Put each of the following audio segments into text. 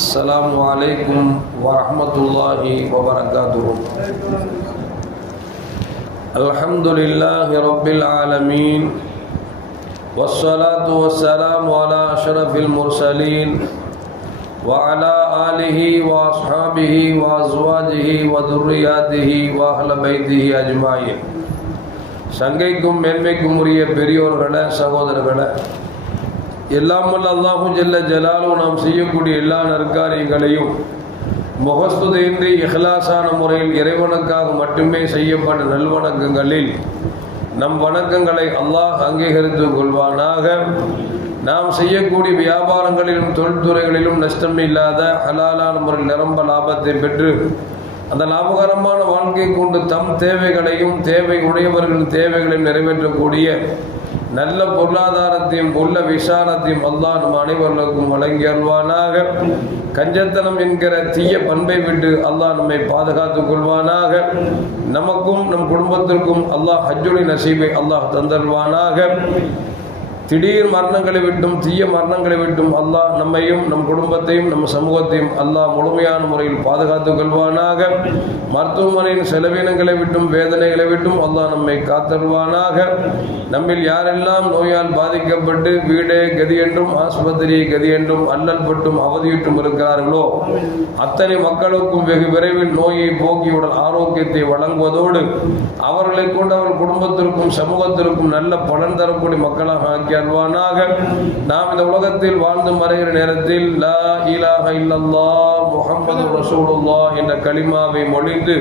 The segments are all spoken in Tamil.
السلام عليكم ورحمة الله وبركاته. الحمد لله رب العالمين والصلاة والسلام على أشرف المرسلين وعلى آله وأصحابه وأزواجه وذرياته وأهل بيته أجمعين. சங்கைக்கும் மேன்மைக்கும் உரிய பெரியோர்களே, சகோதரர்களே, எல்லாம் வல்ல அல்லாஹு ஜல்ல ஜலாலு நாம் செய்யக்கூடிய எல்லா நற்காரியங்களையும் முகஸ்துதியின்றி இஹ்லாஸான முறையில் இறைவனுக்காக மட்டுமே செய்யப்பட்ட நல்வணக்கங்களில் நம் வணக்கங்களை அல்லாஹ் அங்கீகரித்து கொள்வானாக. நாம் செய்யக்கூடிய வியாபாரங்களிலும் தொழில்துறைகளிலும் நஷ்டம் இல்லாத ஹலாலான முறையில் நிரம்ப லாபத்தை பெற்று அந்த லாபகரமான வாழ்க்கை கொண்டு தம் தேவைகளையும் தேவை உடையவர்களின் தேவைகளையும் நிறைவேற்றக்கூடிய நல்ல பொருளாதாரத்தையும் உள்ள விசாலத்தையும் அல்லாஹ் நம் அனைவர்களுக்கும் வழங்கி அருள்வானாக. கஞ்சத்தனம் என்கிற தீய பண்பை விட்டு அல்லாஹ் நம்மை பாதுகாத்துக் கொள்வானாக. நமக்கும் நம் குடும்பத்திற்கும் அல்லாஹ் ஹஜ்ஜுடைய நசீபை அல்லாஹ் தந்தருள்வானாக. திடீர் மரணங்களை விட்டும் தீய மரணங்களை விட்டும் அல்லாஹ் நம்மையும் நம் குடும்பத்தையும் நம் சமூகத்தையும் அல்லாஹ் முழுமையான முறையில் பாதுகாத்துக் கொள்வானாக. மருத்துவமனையின் செலவினங்களை விட்டும் வேதனைகளை விட்டும் அல்லாஹ் நம்மை காத்தருள்வானாக. நம்மில் யாரெல்லாம் நோயால் பாதிக்கப்பட்டு வீடே கதி என்றும் ஆஸ்பத்திரி கதி என்றும் அல்லல் பட்டும் அவதியுற்றும் இருக்கிறார்களோ அத்தனை மக்களுக்கும் வெகு விரைவில் நோயை போக்கி உடல் ஆரோக்கியத்தை வழங்குவதோடு அவர்களை கொண்டு அவர் குடும்பத்திற்கும் சமூகத்திற்கும் நல்ல பலன் தரக்கூடிய மக்களாக ஆக்கி அல்வானாக. நாம் இந்த உலகத்தில் வாழ்ந்து மறைகிற நேரத்தில் லா இலாஹ இல்லல்லாஹ் முஹம்மது ரசூலுல்லாஹ் என்ற கலிமாவை மொழிந்து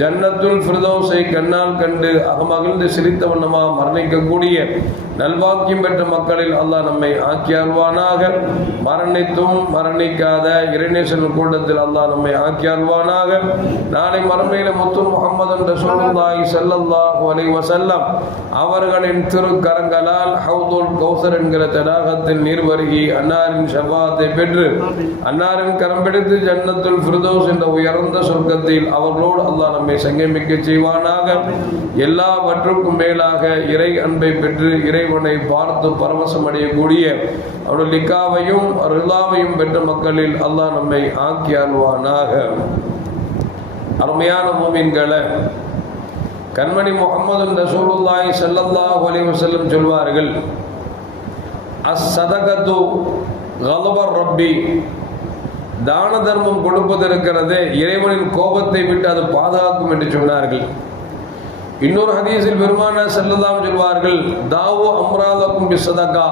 ஜன்னத்துல் ஃபிர்தௌஸை கண்ணால் கண்டு அகமகிழ்ந்து சிரித்த வண்ணமாக மரணிக்கக்கூடிய நல்வாக்கியம் பெற்ற மக்களில் அல்லாஹ் நம்மை ஆக்கி அருள்வானாக. மரணித்தும் மரணிக்காத இறைநேசன் கூட்டத்தில் அல்லாஹ் நம்மை ஆக்கி அருள்வானாக. நாளை மறுமையில முத்து முஹம்மது ரசூலுல்லாஹி ஸல்லல்லாஹு அலைஹி வஸல்லம் அவர்களின் திருக்கரங்களால் ஹவுதுல் கௌசர் என்கிற தடாகத்தில் நீர் வருகி அன்னாரின் ஷஃபாஅத்தை பெற்று அன்னாரின் கரம் பிடித்து ஜன்னத்துல் ஃபிர்தௌஸ் என்ற உயர்ந்த சொர்க்கத்தில் அவர்களோடு அல்லாஹ் நம்மை சங்கமிக்க செய்வானாக. எல்லாவற்றுக்கும் மேலாக இறை அன்பை பெற்று இறைவனை பார்த்து பரவசம் அடையக்கூடிய அவருடைய லிக்காவையும் ரிலாவையும் பெற்ற மக்களில் அல்லாஹ் நம்மை ஆக்கி அருள்வானாக. அருமையான மூமின்களே, கண்மணி முஹம்மது ரசூலுல்லாஹி ஸல்லல்லாஹு அலைஹி வஸல்லம் சொல்வார்கள், அஸ்ஸதகத்து கலபர் ரப்பி, தான தர்மம் கொடுப்பது இருக்கிறதே இறைவனின் கோபத்தை விட்டு அது பாதுகாக்கும் என்று சொன்னார்கள். இன்னொரு ஹதீஸில் பெருமானார் ஸல்லல்லாஹு அலைஹி சொல்வார்கள், தாவு அம்ராலக்கும் பிஸ்ஸதகா,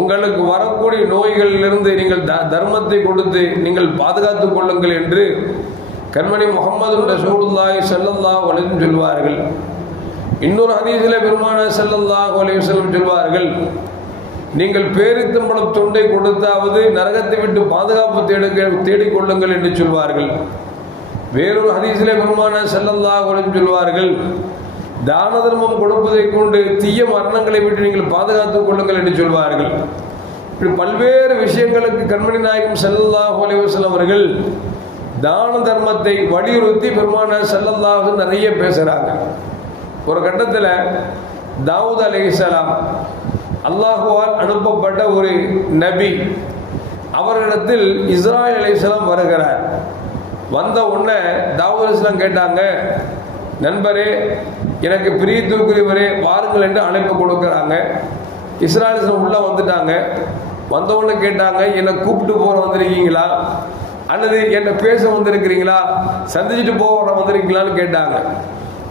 உங்களுக்கு வரக்கூடிய நோய்களிலிருந்து நீங்கள் தர்மத்தை கொடுத்து நீங்கள் பாதுகாத்துக் கொள்ளுங்கள் என்று கண்மணி முஹம்மது ரசூலுல்லாஹி ஸல்லல்லாஹு அலைஹி வஸல்லம் சொல்வார்கள். இன்னொரு ஹதீஸில் பெருமானார் ஸல்லல்லாஹு அலைஹி வஸல்லம் சொல்வார்கள், நீங்கள் பேரித்தம்பளம் தொண்டை கொடுத்தாவது நரகத்தை விட்டு பாதுகாப்பு தேடிக்கொள்ளுங்கள் என்று சொல்வார்கள். வேறொரு ஹதீஸிலே பெருமானார் ஸல்லல்லாஹு அலைஹி வஸல்லம் சொல்வார்கள், தான தர்மம் கொடுப்பதை கொண்டு தீய மரணங்களை விட்டு நீங்கள் பாதுகாத்துக் கொள்ளுங்கள் என்று சொல்வார்கள். இப்படி பல்வேறு விஷயங்களுக்கு கண்மணி நாயகம் ஸல்லல்லாஹு அலைஹி வஸல்லம் அவர்கள் தான தர்மத்தை வலியுறுத்தி பெருமானார் ஸல்லல்லாஹு அலைஹி வஸல்லம் நிறைய பேசுகிறாங்க. ஒரு கட்டத்தில் தாவூத் அலைஹிஸ்ஸலாம் அல்லாஹுவால் அனுப்பப்பட்ட ஒரு நபி, அவரிடத்தில் இஸ்ராயில் அலைஹிஸ்ஸலாம் வருகிறார். வந்த உடனே தாவூத் அலைஹிஸ்ஸலாம் கேட்டாங்க, நண்பரே, எனக்கு பிரியத்திற்குரியவரே வாருங்கள் என்று அழைப்பு கொடுக்குறாங்க. இஸ்ராயில் அலைஹிஸ்ஸலாம் உள்ளே வந்துட்டாங்க. வந்தவுடனே கேட்டாங்க, என்னை கூப்பிட்டு போகிற வந்திருக்கீங்களா அல்லது என்னை பேச வந்திருக்கிறீங்களா, சந்திச்சுட்டு போகிற வந்திருக்கீங்களான்னு கேட்டாங்க.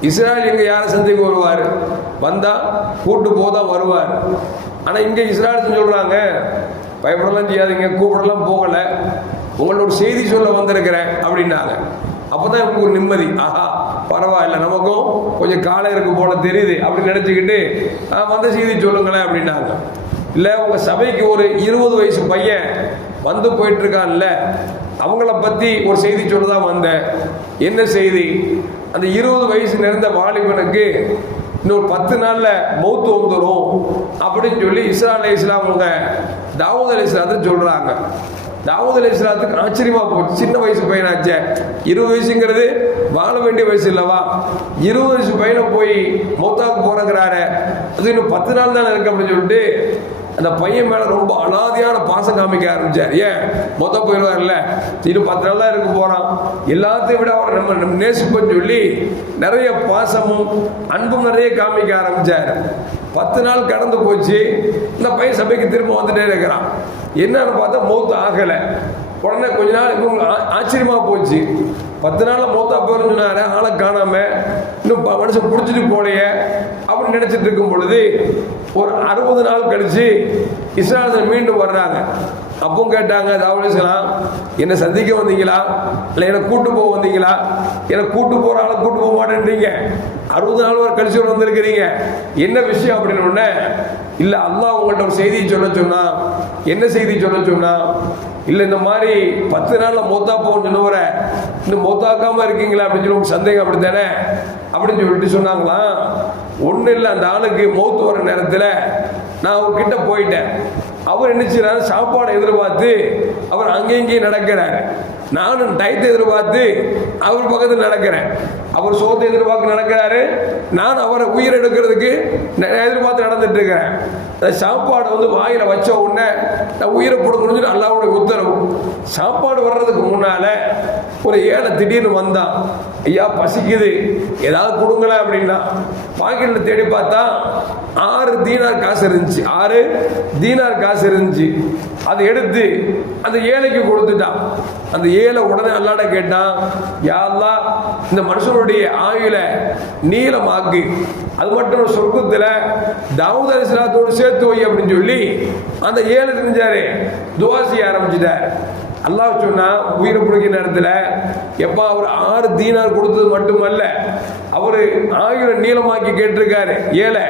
இஸ்ராயல் இங்கே யாரை சந்திக்க வருவார், வந்தால் கூப்பிட்டு போதான் வருவார். ஆனால் இங்கே இஸ்ராயல் சொல்கிறாங்க, பயப்படலாம் செய்யாதீங்க, கூப்பிடலாம் போகலை, உங்களோட செய்தி சொல்ல வந்திருக்கிறேன் அப்படின்னாங்க. அப்போ தான் எனக்கு ஒரு நிம்மதி, ஆஹா பரவாயில்ல, நமக்கும் கொஞ்சம் காலம் இருக்கு போல தெரியுது அப்படின்னு நினச்சிக்கிட்டு வந்த செய்தி சொல்லுங்களேன் அப்படின்னாங்க. இல்லை, உங்கள் சபைக்கு ஒரு 20 வயசு பையன் வந்து போயிட்டுருக்கான்ல, அவங்கள பற்றி ஒரு செய்தி சொல்ல தான் வந்தேன். என்ன செய்தி? அந்த 20 வயசு நிறைந்த வாலிபனுக்கு இன்னொரு 10 நாளில் மௌத்து வந்துடும் அப்படின்னு சொல்லி இஸ்ராயில் அலைஹிஸ்ஸலாம் அவங்க தாவூத் அலைஹிஸ்ஸலாத்தை சொல்கிறாங்க. தாவூத் அலைஹிஸ்ஸலாத்துக்கு ஆச்சரியமாக போச்சு, சின்ன வயசு பையனாச்சே, 20 வயசுங்கிறது வாழ வேண்டிய வயசு இல்லவா, 20 வயசு பையனை போய் மௌத்தாக்கு போறங்கிறாரு, அது இன்னும் 10 நாள் தானே இருக்கு அப்படின்னு சொல்லிட்டு அந்த பையன் மேலே ரொம்ப அனாதையான பாசம் காமிக்க ஆரம்பிச்சார். ஏன் மொத்தம் போயிடுவார்ல, இன்னும் 10 நாள் தான் இருக்க போகிறான், எல்லாத்தையும் விட அவரை நம்ம நேசிப்போன்னு சொல்லி நிறைய பாசமும் அன்பும் நிறைய காமிக்க ஆரம்பித்தார். 10 நாள் கடந்து போச்சு. இந்த பையன் சபைக்கு திரும்ப வந்துட்டே இருக்கிறான். என்னன்னு பார்த்தா மௌத்து ஆகலை. உடனே கொஞ்ச நாள் இவங்க ஆச்சரியமாக போச்சு. 10 நாளில் மௌத்தா போயிருந்து சொன்னார், ஆளை காணாம, இன்னும் மனுஷன் பிடிச்சிட்டு போலையே அப்படின்னு நினச்சிட்டு இருக்கும் பொழுது ஒரு 60 நாள் கழிச்சு இஸ்ராயல் மீண்டும் வர்றாங்க. அப்போ கேட்டாங்க, தாவூதுலாம் என்னை சந்திக்க வந்தீங்களா, இல்லை என்னை கூட்டு போக வந்தீங்களா? என்னை கூட்டு போகிற ஆளை கூட்டு போக மாட்டேன்றீங்க, 60 நாள் வரை கழிச்சு வந்திருக்கிறீங்க, என்ன விஷயம் அப்படின்னு உடனே, இல்லை அல்லாஹ் உங்கள்கிட்ட ஒரு செய்தியை சொல்ல சொன்னா. என்ன செய்தி சொல்ல சொன்னா? இல்லை இந்த மாதிரி 10 நாளில் மௌத்தா போகணும்னு சொன்னவர இன்னும் மௌத்தாக்காமல் இருக்கீங்களா அப்படின்னு சொல்லி உங்களுக்கு சந்தேகம் அப்படித்தானே அப்படின்னு சொல்லிட்டு சொன்னாங்களாம். ஒன்றும் இல்லை, அந்த ஆளுக்கு மௌத்து வர நேரத்தில் நான் அவர்கிட்ட போயிட்டேன். அவர் என்ன செய்யறாரு, சாப்பாடை எதிர்பார்த்து அவர் அங்கேயும் இங்கேயும் நடக்கிறாரு. நானும் டயத்தை எதிர்பார்த்து அவர் பக்கத்தில் நடக்கிறேன். அவர் சோத்தை எதிர்பார்த்து நடக்கிறாரு, நான் அவரை உயிர் எடுக்கிறதுக்கு எதிர்பார்த்து நடந்துட்டு இருக்கிறேன். சாப்பாடு வந்து வாயில வச்ச உடனே நான் உயிரை போடணும்னு சொல்லி அல்லாஹ்வுடைய உத்தரவு. சாப்பாடு வர்றதுக்கு முன்னால ஒரு ஏழை திடீர்னு வந்தான். ஐயா பசிக்குது, ஏதாவது கொடுங்களேன் அப்படின்னா. பாக்கெட்டில் தேடி பார்த்தா 6 தீனார் காசு இருந்துச்சு. 6 தீனார் காசு இருந்துச்சு. அதை எடுத்து அந்த ஏழைக்கு கொடுத்துட்டான். அந்த ஏழை உடனே அல்லாஹ்ட்ட கேட்டான், யா அல்லாஹ் இந்த மனுஷனுடைய ஆயுள நீளமாக்கு, அது மட்டும் சொர்க்கத்தில் தாவூத் அலைஹிஸ்ஸலாத்தோடு சேர்த்து வை அப்படின்னு சொல்லி அந்த ஏழை செஞ்சாரு, துஆ செய்ய ஆரம்பிச்சிட்டார். அல்லாஹ் சொன்னா உயிரை பிடிக்கிற நேரத்தில் எப்பா அவர் 6 தீனார் கொடுத்தது மட்டுமல்ல, அவரு ஆயுளை நீளமாக்கி கேட்டிருக்காரு ஏழை.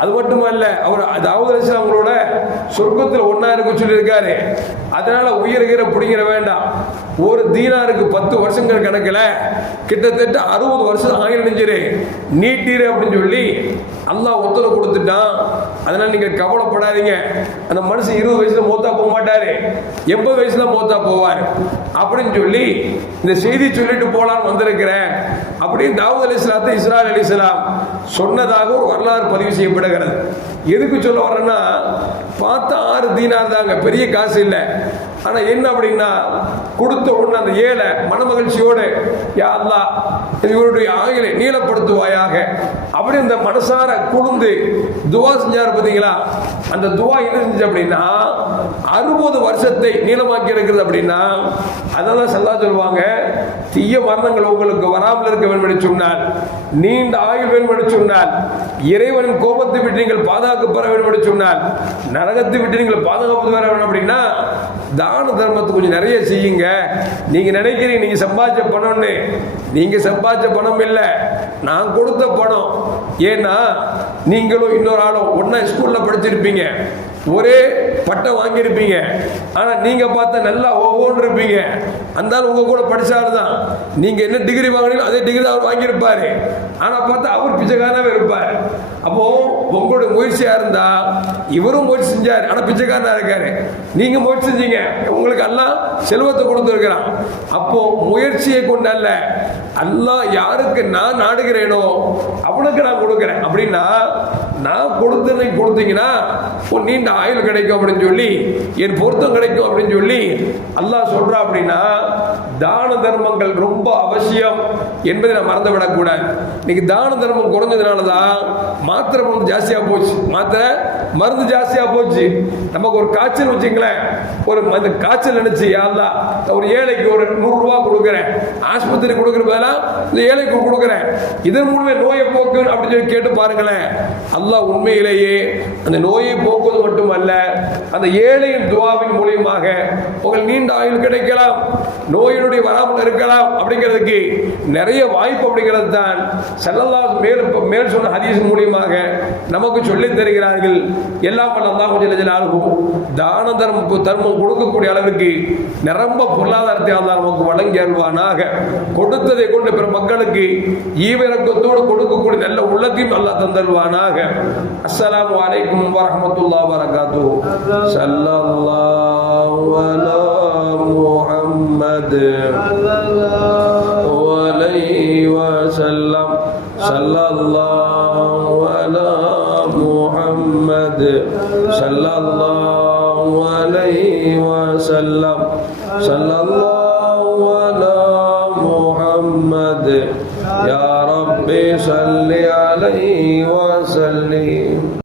அது மட்டுமல்ல, அவர் தாவூத் அலைஹிஸ்ஸலாம் அவங்களோட சொர்க்கத்தில் ஒன்னா இருக்க சொல்லியிருக்காரு. அதனால உயிரை பிடிக்கிற வேண்டாம். ஒரு தீனாருக்கு 10 வருஷங்கள் கணக்கில் கிட்டத்தட்ட 60 வருஷம் ஆயுள் நெஞ்சிரு நீட்டீரு அப்படின்னு சொல்லி அல்லாஹ் உத்தரவு கொடுத்துட்டான். அதனால நீங்க கவலைப்படாதீங்க. அந்த மனுஷன் 20 வயசுல மௌத்தா போக மாட்டாரு, 80 வயசுல மௌத்தா போவார் அப்படின்னு சொல்லி இந்த செய்தி சொல்லிட்டு போலான்னு வந்திருக்கிறேன் அப்படின்னு தாவூத் அலைஹிஸ்ஸலாத்தை இஸ்ராயில் அலைஹிஸ்ஸலாம் சொன்னதாக ஒரு வரலாறு பதிவு செய்யப்படுகிறது. எதுக்கு சொல்ல வர்றேன்னா, பார்த்தா 6 தீனார் தாங்க, பெரிய காசு இல்லை. ஆனா என்ன அப்படின்னா, கொடுத்த உடனே அந்த ஏழை மனமகிழ்ச்சியோடு யா அல்லாஹ் இவருடைய ஆயுளை நீளப்படுத்துவாயாக அப்படி இந்த மனசார குழுந்து துவா செஞ்சார் பார்த்தீங்களா. அந்த துவா என்ன செஞ்சு அப்படின்னா 60 வருஷத்தை நீளமாக்கி இருக்கிறது அப்படின்னா. அதெல்லாம் சல்லா சொல்லுவாங்க, தீய மரணங்கள் உங்களுக்கு வராமல் இருக்க வேண்டும் என்று சொன்னால், நீண்ட ஆயுள் வேண்டும் என்று சொன்னால், இறைவனின் கோபத்தை விட்டு நீங்கள் பாதுகாக்கப்பட வேண்டும் என்று சொன்னால், நரகத்தை விட்டு நீங்கள் பாதுகாப்பு வர வேண்டும் அப்படின்னா தான தர்மத்தை கொஞ்சம் நிறைய செய்யுங்க. நீங்க நினைக்கிறீங்க நீங்க சம்பாதிச்ச பணம்னு, நீங்க சம்பாதிச்ச பணம் இல்லை, நான் கொடுத்த பணம். ஏன்னா நீங்களும் இன்னொரு ஆளும் ஒன்னா ஸ்கூல்ல படிச்சிருப்பீங்க, ஒரே பட்டம் வாங்கியிருப்பீங்க. ஆனா நீங்க பார்த்தா நல்லா ஒவ்வொன்று இருப்பீங்க. அந்த உங்க கூட படிச்சாருதான். நீங்க என்ன டிகிரி வாங்கினீங்களோ அதே டிகிரி அவர் வாங்கியிருப்பாரு. ஆனா பார்த்தா அவர் பிச்சைக்காரனாவே இருப்பார். அப்போ உங்களுடைய முயற்சியா இருந்தா, இவரும் முயற்சி செஞ்சாரு ஆனா பிச்சைக்காரனா இருக்காரு, நீங்க முயற்சி செஞ்சீங்க, உங்களுக்கு எல்லாம் செல்வத்தை கொடுத்துருக்கிறான். அப்போ முயற்சியை கொண்டு அல்ல, அல்லாஹ் யாருக்கு நான் நாடுகிறேனோ அவனுக்கு நான் கொடுக்கிறேன் அப்படின்னா, நான் கொடுத்தீங்கன்னா நீண்ட ஆயுள் கிடைக்கும் அப்படின்னு சொல்லி, என் பொருத்தம் கிடைக்கும் அப்படின்னு சொல்லி அல்லாஹ் சொல்றா. அப்படின்னா தான தர்மங்கள் ரொம்ப அவசியம் என்பதை நான் மறந்துவிடக் கூடாது. இன்னைக்கு தான தர்மம் குறைஞ்சதுனாலதான் மாத்திரை மருந்து ஜாஸ்தியா போச்சு, மாத்திரை மருந்து ஜாஸ்தியா போச்சு. நமக்கு ஒரு காய்ச்சல் வச்சுங்களேன், ஒரு அந்த காய்ச்சல் நினைச்சு யாருலாம் ஒரு ஏழைக்கு ஒரு 100 ரூபாய் கொடுக்குறேன், ஆஸ்பத்திரி கொடுக்குற பதிலா இந்த ஏழைக்கு கொடுக்குறேன், இதன் மூலமே நோயை போக்கு அப்படின்னு சொல்லி கேட்டு பாருங்களேன். அல்லாஹ் உண்மையிலேயே அந்த நோயை போக்குவது மட்டுமல்ல, அந்த ஏழையின் துவாவின் மூலியமாக உங்கள் நீண்ட ஆயுள் கிடைக்கலாம், நோயினுடைய வராமல் இருக்கலாம் அப்படிங்கிறதுக்கு நிறைய வாய்ப்பு அப்படிங்கிறது தான் ஸல்லல்லாஹு மேல் சொன்ன ஹதீஸ் மூலியமாக நமக்கு சொல்லித் தருகிறார்கள். எல்லாம் அல்லாஹ் ஜல்ல ஜலாலுஹு தான தர்மம் கொடுக்கக்கூடிய அளவுக்கு நிரம்ப பொருளாதாரத்தை அல்லாஹ் நமக்கு வழங்கி அருள்வானாக. கொடுத்ததை கொண்டு பிற மக்களுக்கு ஈவிரக்கத்தோடு கொடுக்கக்கூடிய நல்ல உள்ளத்தையும் அல்லாஹ் தந்தருள்வானாக. அஸ்ஸலாமு அலைக்கும் வரஹ்மத்துல்லாஹி வபரகாத்துஹு. ஸல்லல்லாஹு அலா முஹம்மத் வலைஹி வஸல்லம். ஸல்லல்லாஹு அலா முஹம்மத் محمد صلى الله عليه وسلم صلى الله على محمد يا رب صل عليه وسلم.